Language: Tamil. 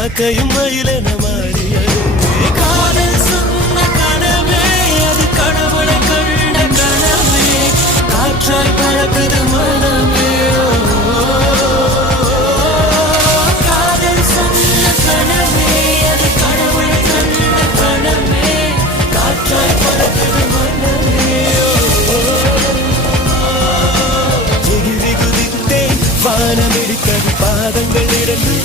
காக்கையும் மயிலென மாறியது. காதல் சொன்ன கனவே அது கடவுளை கண்ட கனவே, காற்றாய் பறக்குது மனமே. காதல் சொன்ன கனவே அது கடவுளை கண்ட கனவே, காற்றாய் பறக்குது மனமே. எகிரி குதித்தேன் வானமெடுக்க பாதங்கள் இரண்டு